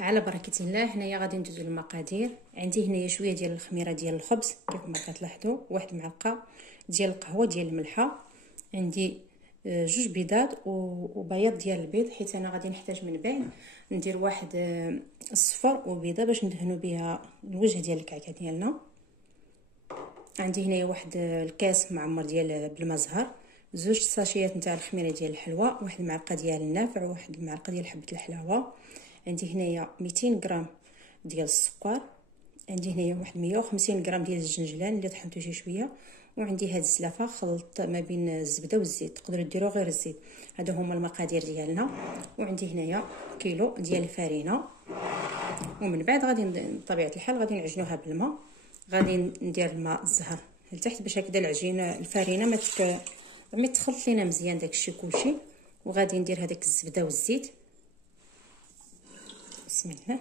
على بركه الله. هنايا غادي ندوزو المقادير. عندي هنايا شويه ديال الخميره ديال الخبز كيف ما كتلاحظوا، واحد معلقه ديال القهوه ديال الملحه، عندي جوج بيضات وبياض ديال البيض، حيت انا غادي نحتاج من بعد ندير واحد الصفر وبيضه باش ندهنوا بها الوجه ديال الكعكه ديالنا. عندي هنايا واحد الكاس معمر ديال بالماء زهر، زوج ساشيات نتاع الخميره ديال الحلوى، واحد المعلقه ديال النافع، وواحد المعلقه ديال حبه الحلاوه. عندي هنايا 200 غرام ديال السكر، عندي هنايا واحد 150 غرام ديال الجنجلان اللي طحنته شي شويه، وعندي هاد الزلافه خلط ما بين الزبده والزيت، تقدروا ديروا غير الزيت. هادو هما المقادير ديالنا. وعندي هنايا كيلو ديال الفرينه، ومن بعد غادي بطبيعه الحال غادي نعجنوها بالماء. غادي ندير الماء الزهر لتحت باش هكذا العجينه الفرينه ما تخلط لينا مزيان داكشي كلشي. وغادي ندير هذاك الزبده والزيت، بسم الله.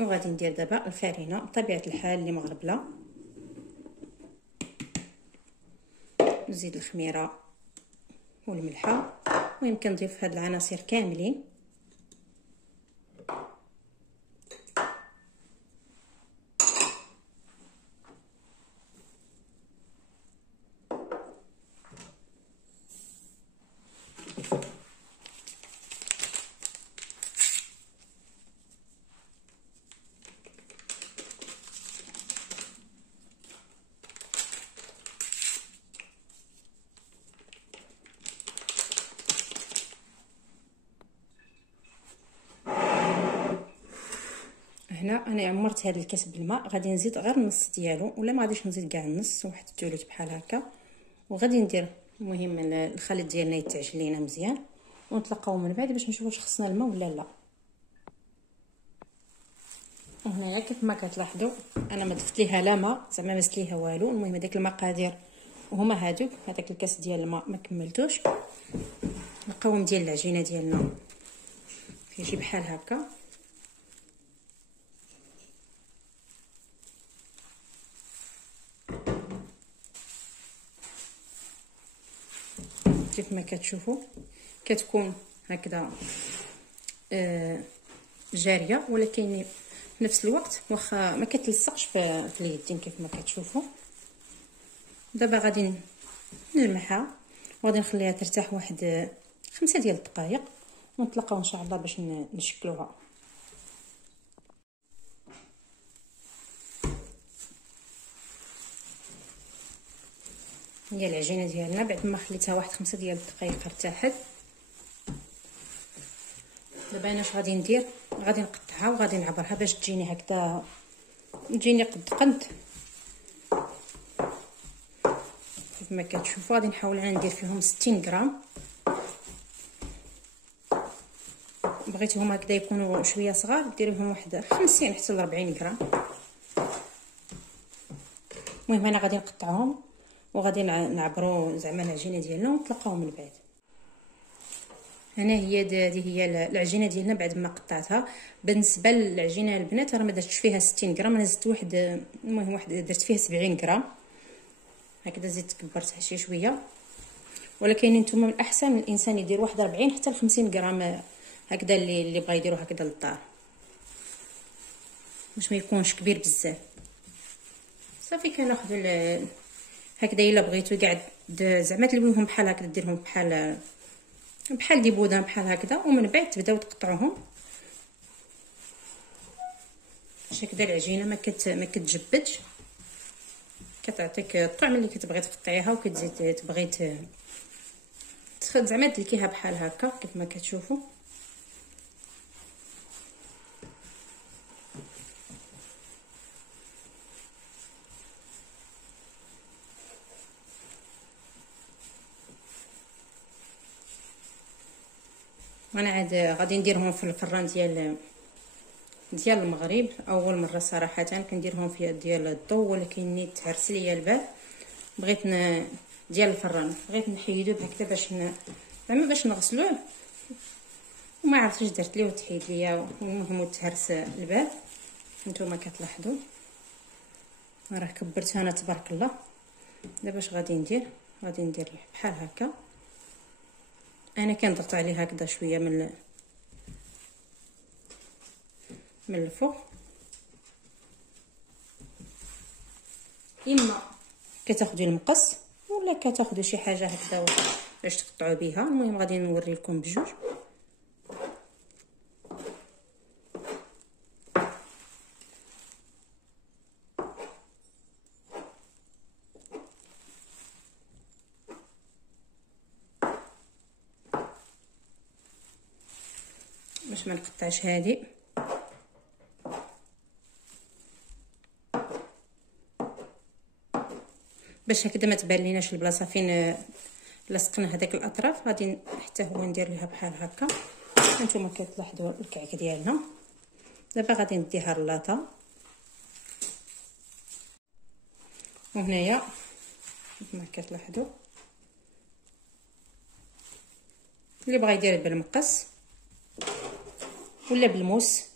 وغادي ندير دابا الفرينه بطبيعه الحال اللي مغربله، نزيد الخميره والملحه، ويمكن نضيف هاد العناصر كاملين. هنا انا عمرت هذا الكاس بالماء، غادي نزيد غير النص ديالو، ولا ما غاديش نزيد كاع النص، واحد الثلث بحال هكا. وغادي ندير المهم الخليط ديالنا يتعجن لينا مزيان، ونتلاقاو من بعد باش نشوفوا واش خصنا الماء ولا لا. وهنايا كيف ما كتلاحظوا انا ما ضفت ليها لا ماء، زعما ما زدت ليها والو. المهم هذاك المقادير وهما هادوك، هذاك الكاس ديال الماء ما كملتوش. القوام ديال العجينه ديالنا فيه شي بحال هكا. كيف ما كتشوفوا كتكون هكذا جاريه، ولكن في نفس الوقت واخا ما كتلصقش في اليدين كيف ما كتشوفوا. دابا غادي نلمعها وغادي نخليها ترتاح واحد 5 ديال الدقائق، ونتلاقاو ان شاء الله باش نشكلوها. هي العجينه ديالنا بعد ما خليتها واحد 5 ديال الدقائق ارتاحت. دابا انا اش غادي ندير، غادي نقطعها وغادي نعبرها باش تجيني هكذا، تجيني قد كيف ما كتشوفوا. غادي نحاول انا ندير فيهم 60 غرام، بغيتهم هكذا يكونوا شويه صغار ديريهم واحد 50 حتى ل 40 غرام. المهم انا غادي نقطعهم وغادي نعبروا زعما العجينه ديالنا، ونتلاقاو من بعد. هنا هي هذه هي العجينه ديالنا بعد ما قطعتها. بالنسبه للعجينه البنات راه ما درتش فيها 60 غرام، انا زدت واحد، المهم واحد درت فيها 70 غرام هكذا، زدت كبرتها شي شويه. ولكن نتوما من الاحسن الانسان يدير واحد 40 حتى ل 50 غرام هكذا، اللي بغى يديروا هكذا للدار باش ما يكونش كبير بزاف. صافي كناخذوا هكذا الا بغيتو كاع زعما تلويهم بحال هكذا، ديرهم بحال دي بودان بحال هكذا، ومن بعد تبداو تقطعوهم باش هكذا العجينه ما كتجبدش، كتعطيك الطعم اللي كتبغي تقطعيها، وكتزيد تبغي زعما تدلكيها بحال هكا كيف ما كتشوفوا. وانا عاد غادي نديرهم في الفران ديال المغرب. اول مره صراحه كنديرهم في ديال الضو، ولكن نيت تهرس ليا البال، بغيت ديال الفران بغيت نحيدو هكذا باش نغسلوه، وما عرفتش درت ليه وتحيد ليا. المهم تهرس البال. نتوما كتلاحظوا راه كبرتها انا تبارك الله. دابا اش غادي ندير، غادي ندير بحال هكا. انا كنضغط عليه هكذا شويه من الفوق، اما كتاخدي المقص ولا كتاخدي شي حاجه هكذا باش تقطعوا بها. المهم غادي نوري لكم بجوج. باش ما نقطعش هذه. باش هكذا ما تبان ليناش البلاصه فين لصقنا هذاك الاطراف، غادي حتى هو ندير ليها بحال هكا. هانتوما كتلاحظوا الكعك ديالنا. دابا غادي نديها اللاطه، وهنايا كما كتلاحظوا اللي بغى يدير بالمقص ولا بالموس.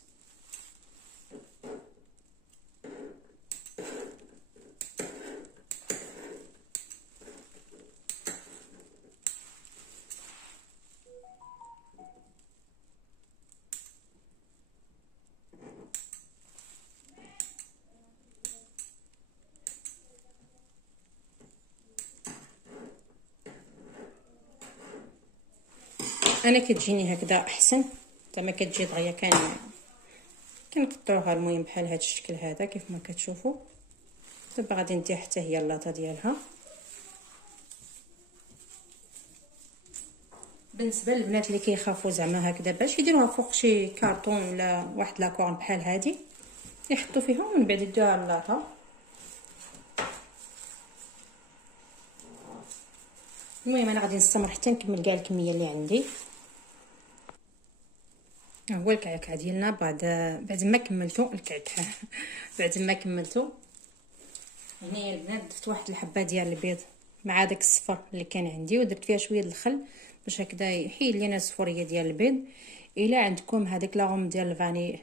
انا كتجيني هكذا احسن، زعما كتجي دغيا كنقطعوها المهم بحال هذا الشكل هذا كيف ما كتشوفوا. دابا غادي ندير حتى هي اللاطه ديالها. بالنسبه للبنات اللي كيخافوا زعما هكذا باش يديروها فوق شي كارطون ولا واحد لاكورن بحال هذه، يحطوا فيها ومن بعد يدوها اللاطه. المهم انا غادي نستمر حتى نكمل كاع الكميه اللي عندي. ها هو الكعك ديالنا بعد ما كملتو الكعك بعد ما كملتو. هنايا البنات درت واحد الحبه ديال البيض مع داك الصفر اللي كان عندي، ودرت فيها شويه الخل باش هكذا يحيد لينا الصفوريه ديال البيض. الا عندكم هذاك لاغوم ديال الفاني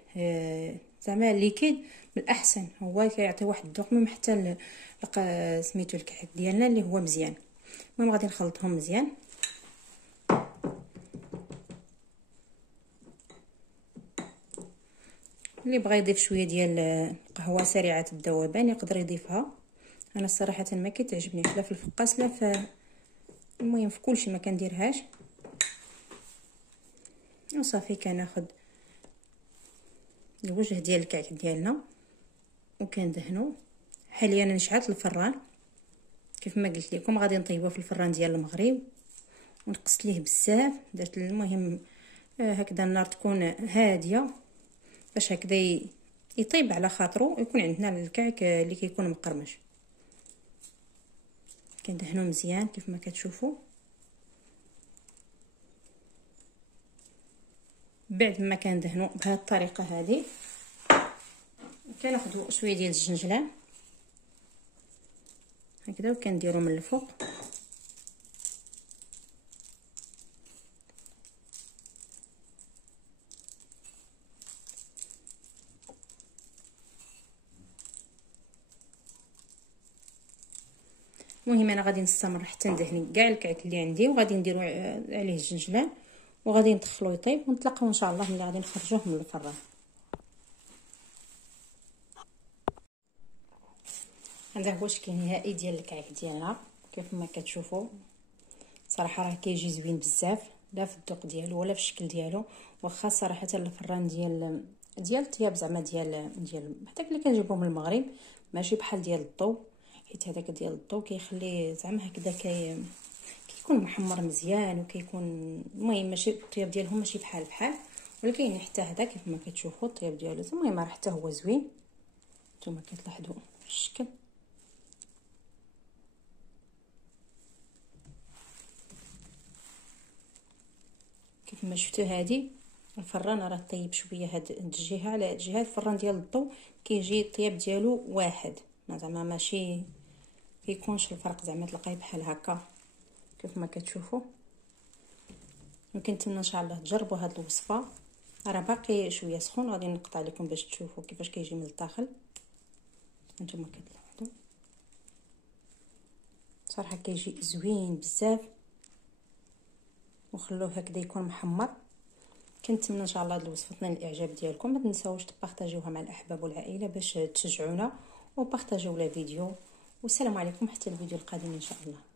زعما ليكيد من الاحسن، هو كيعطي واحد الذوق ميم حتى سميتو الكعك ديالنا اللي هو مزيان. المهم غادي نخلطهم مزيان. اللي بغى يضيف شويه ديال قهوه سريعه الذوبان يقدر يضيفها. انا صراحه ما كتعجبنيش لا في الفقاس لا في المهم في كلشي ما كنديرهاش. وصافي كناخذ الوجه ديال الكعك ديالنا وكندهنو. حاليا نشعلت الفران كيف ما قلت لكم، غادي نطيبوه في الفران ديال المغرب ونقصت ليه بزاف. درت المهم هكذا النار تكون هاديه باش هكذا يطيب على خاطرو، يكون عندنا الكعك اللي كيكون مقرمش. كندهنو مزيان كيف ما كتشوفوا. بعد ما كندهنو بهذه الطريقه هذه كناخذوا شويه ديال الجنجلان هكذا وكنديرو من الفوق. المهم انا غادي نستمر حتى ندهن كاع الكعك اللي عندي، وغادي نديرو عليه الجنجلان وغادي ندخلو يطيب، ونتلاقاو ان شاء الله ملي غادي نخرجوه من الفران. هذا هو الشكل النهائي ديال الكعك ديالنا كيف ما كتشوفوا. صراحه راه كيجي زوين بزاف، لا في الذوق ديالو ولا في الشكل ديالو. واخا صراحه الفران ديال الطياب زعما ديال حتى اللي كنجيبوه من المغرب ماشي بحال ديال الضو، حيت هذاك ديال الضو كيخلي زعما هكذا كيكون محمر مزيان وكيكون المهم ماشي الطياب ديالهم ماشي بحال ولكن حتى هذا كيف ما كتشوفوا الطياب ديالو المهم راه حتى هو زوين. نتوما كتلاحظوا الشكل. كيف ما شفتوا هذه الفران راه طيب شويه هاد الجهه على هاد الجهه. الفران ديال الضو كيجي الطياب ديالو واحد، زعما ماشي كيكونش الفرق، زعما تلقاي بحال هكا كيف ما كتشوفوا. وكنتمنى ان شاء الله تجربوا هاد الوصفه. راه باقي شويه سخون، غادي نقطع لكم باش تشوفوا كيفاش كيجي من الداخل. هانتوما كتلاحظوا صراحه كيجي زوين بزاف. وخلوه هكذا يكون محمر. كنتمنى ان شاء الله هذه الوصفه تنال الاعجاب ديالكم. ما تنساوش تبارطاجيوها مع الاحباب والعائله باش تشجعونا، وبارطاجيو لا فيديو. والسلام عليكم حتى الفيديو القادم ان شاء الله.